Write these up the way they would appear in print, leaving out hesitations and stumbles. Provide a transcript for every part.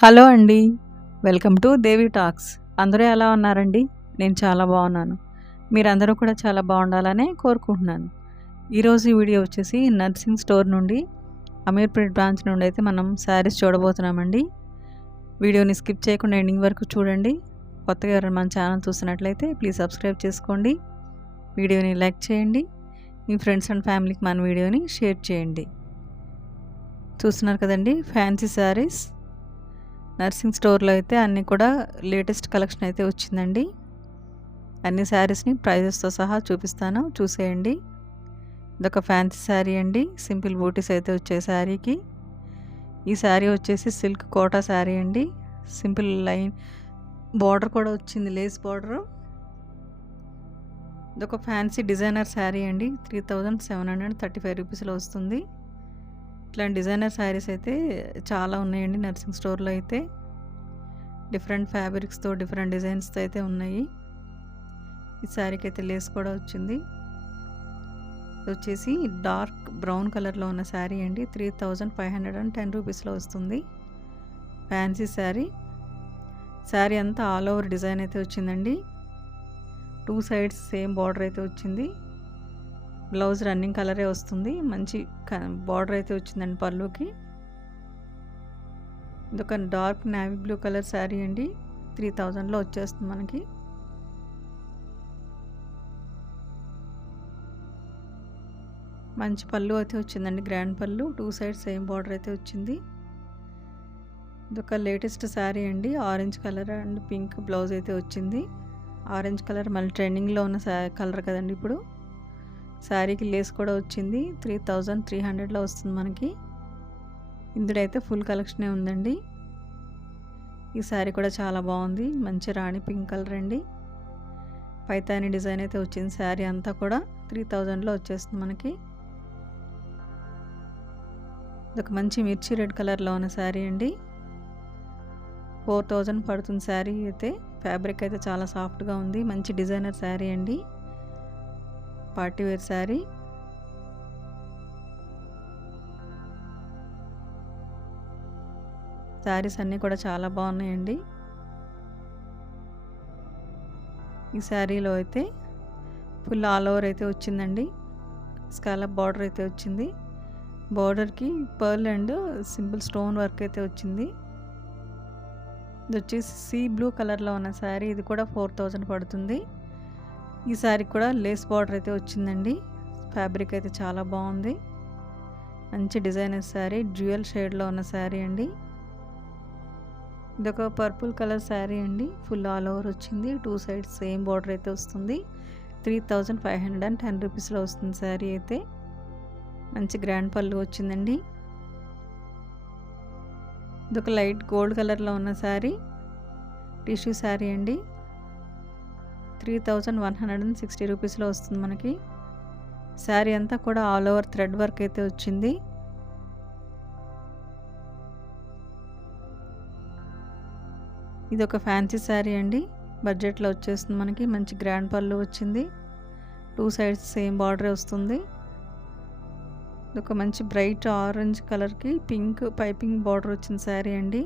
Hello అండి. Welcome to Devi talks. అందరూ ఎలా ఉన్నారండి? నేను చాలా బాగున్నాను. మీరందరూ కూడా చాలా బాగుండాలనే కోరుకుంటున్నాను. ఈరోజు ఈ వీడియో వచ్చేసి నర్సింగ్ స్టోర్ నుండి అమీర్పేట్ బ్రాంచ్ నుండి అయితే మనం శారీస్ చూడబోతున్నామండి. వీడియోని స్కిప్ చేయకుండా ఎండింగ్ వరకు చూడండి. కొత్తగా ఎవరైనా మన ఛానల్ చూస్తున్నట్లయితే ప్లీజ్ సబ్స్క్రైబ్ చేసుకోండి. వీడియోని లైక్ చేయండి. మీ ఫ్రెండ్స్ అండ్ ఫ్యామిలీకి మన వీడియోని షేర్ చేయండి. చూస్తున్నారు కదండి ఫ్యాన్సీ శారీస్. నర్సింగ్ స్టోర్లో అయితే అన్నీ కూడా లేటెస్ట్ కలెక్షన్ అయితే వచ్చిందండి. అన్ని శారీస్ని ప్రైజెస్తో సహా చూపిస్తాను, చూసేయండి. ఇదొక ఫ్యాన్సీ శారీ అండి. సింపుల్ బూటీస్ అయితే వచ్చే శారీకి. ఈ శారీ వచ్చేసి సిల్క్ కోటా శారీ అండి. సింపుల్ లైన్ బార్డర్ కూడా వచ్చింది, లేస్ బార్డర్. ఇదొక ఫ్యాన్సీ డిజైనర్ శారీ అండి. 3735 రూపీస్లో వస్తుంది. ఇట్లాంటి డిజైనర్ శారీస్ అయితే చాలా ఉన్నాయండి నర్సింగ్ స్టోర్లో అయితే. డిఫరెంట్ ఫ్యాబ్రిక్స్తో డిఫరెంట్ డిజైన్స్తో అయితే ఉన్నాయి. ఈ శారీకి అయితే లేస్ కూడా వచ్చింది. ఇది వచ్చేసి డార్క్ బ్రౌన్ కలర్లో ఉన్న శారీ అండి. 3510 రూపీస్లో వస్తుంది. ఫ్యాన్సీ శారీ. శారీ అంతా ఆల్ ఓవర్ డిజైన్ అయితే వచ్చిందండి. 2 సైడ్స్ సేమ్ బార్డర్ అయితే వచ్చింది. బ్లౌజ్ రన్నింగ్ కలరే వస్తుంది. మంచి బార్డర్ అయితే వచ్చిందండి పళ్ళుకి. ఇదొక dark navy blue colour sari అండి. 3000లో వచ్చేస్తుంది మనకి. మంచి పళ్ళు అయితే వచ్చిందండి, గ్రాండ్ పళ్ళు. 2 సైడ్స్ సేమ్ బార్డర్ అయితే వచ్చింది. ఇదొక లేటెస్ట్ శారీ అండి. Orange colour and pink blouse అయితే వచ్చింది. ఆరెంజ్ కలర్ మళ్ళీ ట్రెండింగ్లో ఉన్న కలర్ కదండి ఇప్పుడు. శారీకి లేస్ కూడా వచ్చింది. 3300లో వస్తుంది మనకి. ఇందులో అయితే ఫుల్ కలెక్షనే ఉందండి. ఈ శారీ కూడా చాలా బాగుంది. మంచి రాణి పింక్ కలర్ అండి. పైతాని డిజైన్ అయితే వచ్చింది. శారీ అంతా కూడా 3000లో వచ్చేస్తుంది మనకి. ఇదొక మంచి మిర్చి రెడ్ కలర్లో ఉన్న శారీ అండి. 4000 పడుతుంది శారీ అయితే. ఫ్యాబ్రిక్ అయితే చాలా సాఫ్ట్గా ఉంది. మంచి డిజైనర్ శారీ అండి. Party wear sari. శారీస్ అన్నీ కూడా చాలా బాగున్నాయండి. ఈ శారీలో అయితే ఫుల్ ఆల్ ఓవర్ అయితే వచ్చిందండి. స్కాలప్ బార్డర్ అయితే వచ్చింది. బార్డర్కి pearl and simple stone work అయితే వచ్చింది. ఇది వచ్చేసి సీ బ్లూ కలర్లో ఉన్న శారీ. ఇది కూడా 4000 పడుతుంది. ఈ శారీకి కూడా లేస్ బార్డర్ అయితే వచ్చిందండి. ఫ్యాబ్రిక్ అయితే చాలా బాగుంది. మంచి డిజైనర్ శారీ. డ్యూయల్ షేడ్లో ఉన్న శారీ అండి. ఇదొక పర్పుల్ కలర్ శారీ అండి. ఫుల్ ఆల్ ఓవర్ వచ్చింది. 2 సైడ్స్ సేమ్ బార్డర్ అయితే వస్తుంది. 3510 రూపీస్లో వస్తుంది శారీ అయితే. మంచి గ్రాండ్ పళ్ళు వచ్చిందండి. ఇదొక లైట్ గోల్డ్ కలర్లో ఉన్న శారీ. టిష్యూ శారీ అండి. 3160 రూపీస్లో వస్తుంది మనకి. శారీ అంతా కూడా ఆల్ ఓవర్ థ్రెడ్ వర్క్ అయితే వచ్చింది. ఇది ఒక ఫ్యాన్సీ శారీ అండి. బడ్జెట్లో వచ్చేస్తుంది మనకి. మంచి గ్రాండ్ పళ్ళు వచ్చింది. 2 సైడ్స్ సేమ్ బార్డర్ వస్తుంది. ఇది ఒక మంచి బ్రైట్ ఆరెంజ్ కలర్కి పింక్ పైపింగ్ బార్డర్ వచ్చిన శారీ అండి.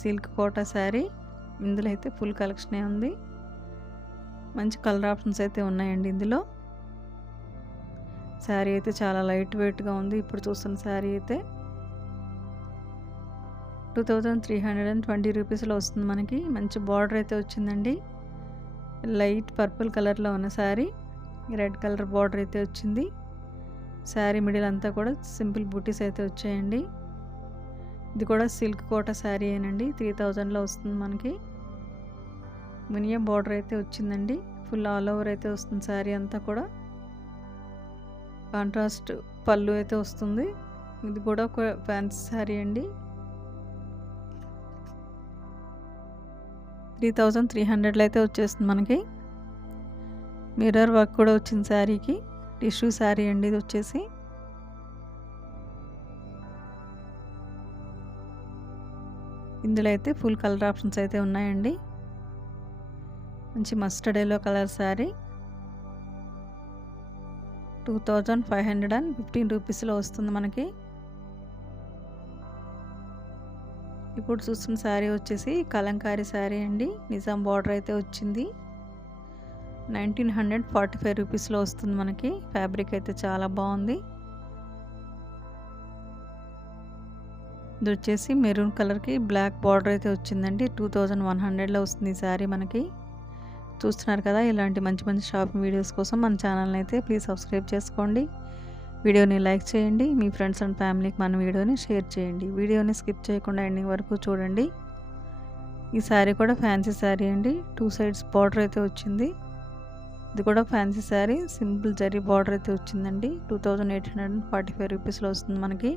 సిల్క్ కోటా శారీ. ఇందులో అయితే ఫుల్ కలెక్షనే ఉంది. మంచి కలర్ ఆప్షన్స్ అయితే ఉన్నాయండి ఇందులో. శారీ అయితే చాలా లైట్ వెయిట్గా ఉంది. ఇప్పుడు చూస్తున్న శారీ అయితే 2320 రూపీస్లో వస్తుంది మనకి. మంచి బార్డర్ అయితే వచ్చిందండి. లైట్ పర్పుల్ కలర్లో ఉన్న శారీ. రెడ్ కలర్ బార్డర్ అయితే వచ్చింది. శారీ మిడిల్ అంతా కూడా సింపుల్ బూటీస్ అయితే వచ్చాయండి. ఇది కూడా సిల్క్ కోటా శారీ ఏనండి. 3000లో వస్తుంది మనకి. మినియం బార్డర్ అయితే వచ్చిందండి. ఫుల్ ఆల్ ఓవర్ అయితే వస్తుంది శారీ అంతా కూడా. కాంట్రాస్ట్ పళ్ళు అయితే వస్తుంది. ఇది కూడా ఒక ఫ్యాన్సీ శారీ అండి. 3300లో అయితే వచ్చేస్తుంది మనకి. మిర్రర్ వర్క్ కూడా వచ్చింది శారీకి. టిష్యూ శారీ అండి ఇది వచ్చేసి. ఇందులో అయితే ఫుల్ కలర్ ఆప్షన్స్ అయితే ఉన్నాయండి. మంచి మస్టర్డ్ ఎల్లో కలర్ శారీ. 2515 రూపీస్లో వస్తుంది మనకి. ఇప్పుడు చూస్తున్న శారీ వచ్చేసి కలంకారీ శారీ అండి. నిజాం బార్డర్ అయితే వచ్చింది. 1945 రూపీస్లో వస్తుంది మనకి. ఫ్యాబ్రిక్ అయితే చాలా బాగుంది. ఇది వచ్చేసి మెరూన్ కలర్కి బ్లాక్ బార్డర్ అయితే వచ్చిందండి. 2100లో వస్తుంది ఈ శారీ మనకి. చూస్తున్నారు కదా, ఇలాంటి మంచి మంచి షాపింగ్ వీడియోస్ కోసం మన ఛానల్ని అయితే ప్లీజ్ సబ్స్క్రైబ్ చేసుకోండి. వీడియోని లైక్ చేయండి. మీ ఫ్రెండ్స్ అండ్ ఫ్యామిలీకి మన వీడియోని షేర్ చేయండి. వీడియోని స్కిప్ చేయకుండా ఎండింగ్ వరకు చూడండి. ఈ శారీ కూడా ఫ్యాన్సీ శారీ అండి. 2 సైడ్స్ బార్డర్ అయితే వచ్చింది. ఇది కూడా fancy sari, simple zari border అయితే వచ్చిందండి. 2845 రూపీస్లో వస్తుంది మనకి.